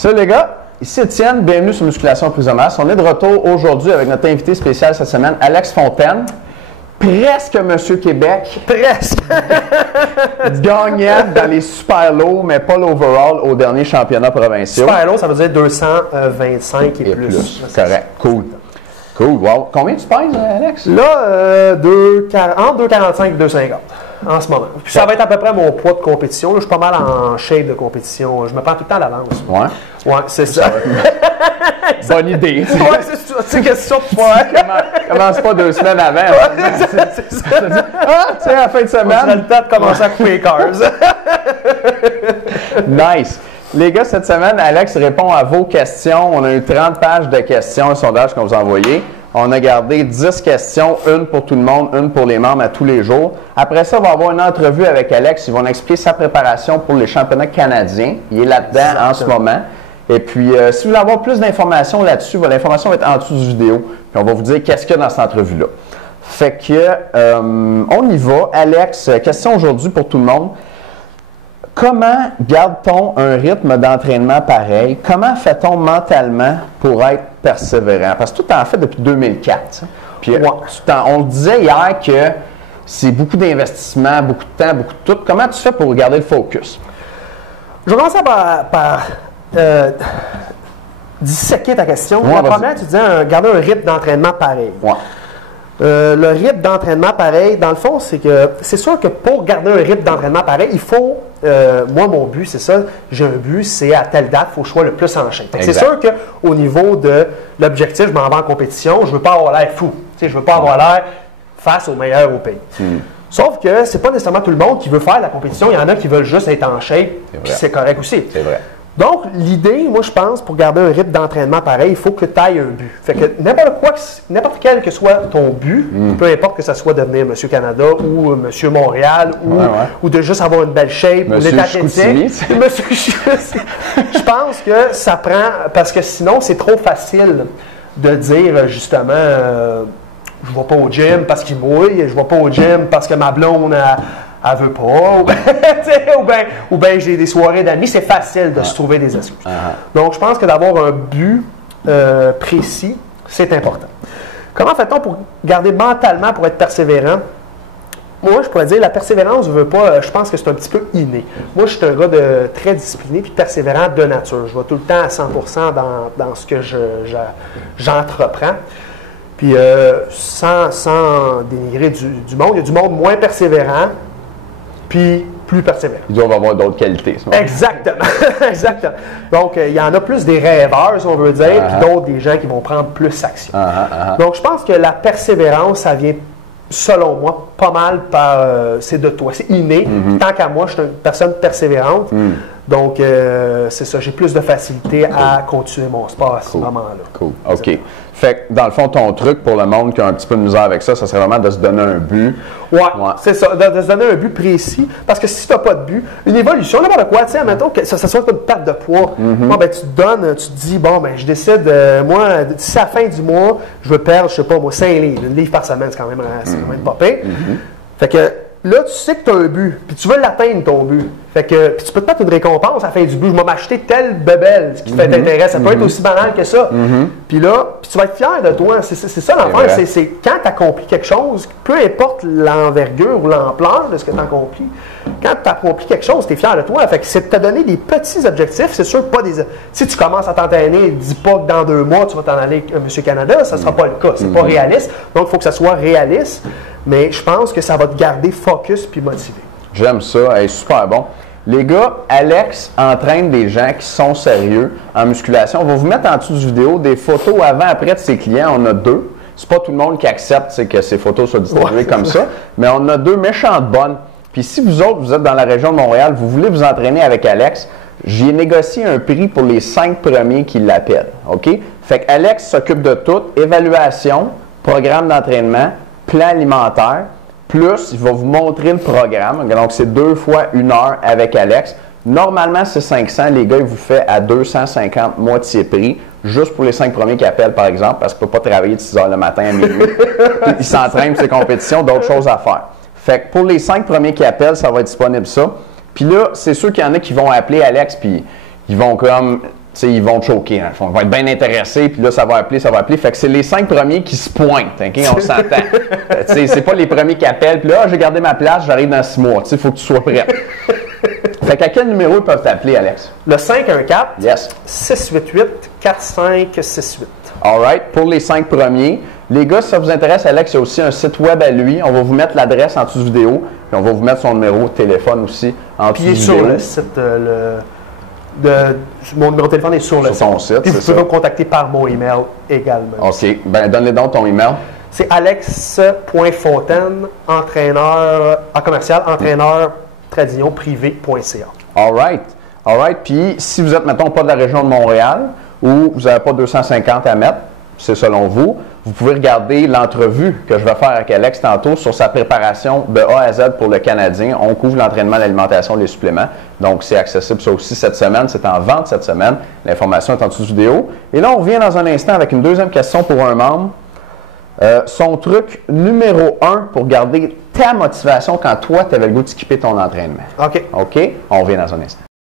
Salut les gars, ici Étienne, bienvenue sur Musculation Prise de Masse. On est de retour aujourd'hui avec notre invité spécial cette semaine, Alex Fontaine. Presque Monsieur Québec. Presque! Gagnant dans les super lourds, mais pas l'overall au dernier championnat provincial. Super lourd, ça veut dire 225 et plus. Correct, cool. Cool, wow. Combien tu pèses, Alex? Là, entre 2,45 et 2,50 en ce moment. Puis ça va être à peu près mon poids de compétition. Là, je suis pas mal en shape de compétition. Je me prends tout le temps à l'avance. Ouais. Ouais, c'est ça. Bonne idée. Ouais, c'est ça. C'est question de poids. Commence pas 2 semaines avant. Ouais, c'est ça. Ah, tu sais, à la fin de semaine. On a le temps de commencer à couper les cars. Nice. Les gars, cette semaine, Alex répond à vos questions. On a eu 30 pages de questions, un sondage qu'on vous a envoyé. On a gardé 10 questions, une pour tout le monde, une pour les membres à tous les jours. Après ça, on va avoir une entrevue avec Alex. Il va nous expliquer sa préparation pour les championnats canadiens. Il est là-dedans en ce moment. Et puis, si vous voulez avoir plus d'informations là-dessus, l'information va être en dessous du vidéo. Puis on va vous dire qu'est-ce qu'il y a dans cette entrevue-là. Fait que, on y va. Alex, question aujourd'hui pour tout le monde. Comment garde-t-on un rythme d'entraînement pareil? Comment fait-on mentalement pour être persévérant? Parce que tout en fait depuis 2004. Puis on le disait hier que c'est beaucoup d'investissement, beaucoup de temps, beaucoup de tout. Comment tu fais pour garder le focus? Je vais commencer par disséquer ta question. Ouais, la première, tu disais garder un rythme d'entraînement pareil. Ouais. Le rythme d'entraînement pareil, dans le fond, c'est que c'est sûr que pour garder un rythme d'entraînement pareil, il faut, moi mon but, c'est ça, j'ai un but, c'est à telle date, il faut que je sois le plus en shape. C'est sûr qu'au niveau de l'objectif, je m'en vais en compétition, je ne veux pas avoir l'air fou, je ne veux pas avoir l'air face aux meilleurs au pays. Sauf que c'est pas nécessairement tout le monde qui veut faire la compétition, il y en a qui veulent juste être en shape, puis c'est correct aussi. C'est vrai. Donc, l'idée, moi, je pense, pour garder un rythme d'entraînement pareil, il faut que tu ailles un but. Fait que n'importe quel que soit ton but, peu importe que ce soit devenir Monsieur Canada ou Monsieur Montréal ou de juste avoir une belle shape ou d'être athlétique. Je pense que ça prend, parce que sinon, c'est trop facile de dire, justement, je ne vais pas au gym parce qu'il mouille, je ne vais pas au gym parce que ma blonde elle veut pas, ou bien j'ai des soirées d'amis, c'est facile de se trouver des excuses. Donc, je pense que d'avoir un but précis, c'est important. Comment fait-on pour garder mentalement, pour être persévérant? Moi, je pourrais dire, la persévérance, je pense que c'est un petit peu inné. Moi, je suis un gars très discipliné puis persévérant de nature. Je vais tout le temps à 100% dans ce que j'entreprends. Puis, sans dénigrer du monde, il y a du monde moins persévérant, puis plus persévérant. Ils doivent avoir d'autres qualités. Exactement. Exactement. Donc, il y en a plus des rêveurs, si on veut dire, puis d'autres des gens qui vont prendre plus action. Donc, je pense que la persévérance, ça vient, selon moi, pas mal c'est de toi. C'est inné. Tant qu'à moi, je suis une personne persévérante. Donc, c'est ça. J'ai plus de facilité à continuer mon sport à ce moment-là. Cool. OK. Fait que, dans le fond, ton truc pour le monde qui a un petit peu de misère avec ça, ça serait vraiment de se donner un but. Ouais. C'est ça. De se donner un but précis. Parce que si tu n'as pas de but, une évolution, n'importe quoi, tu sais, admettons que ça soit une perte de poids. Bon, ben, tu te donnes, tu te dis, bon, ben, je décide, moi, d'ici la fin du mois, je veux perdre, je sais pas, moi, 5 livres. Une livre par semaine, c'est quand même pas pire. Fait que là, tu sais que tu as un but, puis tu veux l'atteindre, ton but. Fait que puis tu peux te mettre une récompense à la fin du but. Je vais m'acheter telle bebelle, ce qui te fait intérêt. Ça peut être aussi banal que ça. Puis là, puis tu vas être fier de toi. C'est ça l'affaire. C'est quand tu accomplis quelque chose, peu importe l'envergure ou l'ampleur de ce que tu accomplis, quand tu accomplis quelque chose, tu es fier de toi. Fait que c'est de te donner des petits objectifs. C'est sûr pas des. Si tu commences à t'entraîner, dis pas que dans 2 mois, tu vas t'en aller à Monsieur Canada, ça ne sera pas le cas. C'est pas réaliste. Donc, il faut que ça soit réaliste. Mais je pense que ça va te garder focus puis motivé. J'aime ça. Elle est super bon. Les gars, Alex entraîne des gens qui sont sérieux en musculation. On va vous mettre en dessous de la vidéo des photos avant-après de ses clients. On a 2. C'est pas tout le monde qui accepte que ces photos soient distribuées comme ça. Mais on a 2 méchantes bonnes. Puis si vous autres, vous êtes dans la région de Montréal, vous voulez vous entraîner avec Alex, j'ai négocié un prix pour les 5 premiers qui l'appellent. OK? Fait qu'Alex s'occupe de tout. Évaluation, programme d'entraînement, plan alimentaire. Plus, il va vous montrer le programme. Donc, c'est 2 fois 1 heure avec Alex. Normalement, c'est 500. Les gars, il vous fait à 250 moitié prix, juste pour les 5 premiers qui appellent, par exemple, parce qu'il ne peut pas travailler de 6 heures le matin à minuit. Il s'entraîne pour ses compétitions, d'autres choses à faire. Fait que pour les 5 premiers qui appellent, ça va être disponible ça. Puis là, c'est sûr qu'il y en a qui vont appeler Alex, puis ils vont comme ils vont choquer. Hein. Ils vont être bien intéressés, puis là, ça va appeler, ça va appeler. Fait que c'est les 5 premiers qui se pointent, OK? On s'entend. C'est pas les premiers qui appellent, puis là, j'ai gardé ma place, j'arrive dans 6 mois. Il faut que tu sois prêt. Fait qu'à quel numéro ils peuvent t'appeler, Alex? Le 514 yes. 688 4568. All right. Pour les 5 premiers, les gars, si ça vous intéresse, Alex, il y a aussi un site web à lui. On va vous mettre l'adresse en dessous de vidéo, puis on va vous mettre son numéro de téléphone aussi en dessous de vidéo. Puis il est sur le site, mon numéro de téléphone est sur le son site. Puis vous pouvez me contacter par mon email également. OK. Ben donne-les donc ton email. C'est alex.fontaine, entraîneur en commercial, entraîneur tradition privé.ca. All right. All right. Puis si vous êtes, mettons, pas de la région de Montréal ou vous n'avez pas 250 à mettre, c'est selon vous, vous pouvez regarder l'entrevue que je vais faire avec Alex tantôt sur sa préparation de A à Z pour le Canadien. On couvre l'entraînement, l'alimentation, les suppléments. Donc, c'est accessible ça aussi cette semaine. C'est en vente cette semaine. L'information est en dessous de vidéo. Et là, on revient dans un instant avec une deuxième question pour un membre. Son truc numéro 1 pour garder ta motivation quand toi, tu avais le goût de skipper ton entraînement. OK. OK? On revient dans un instant.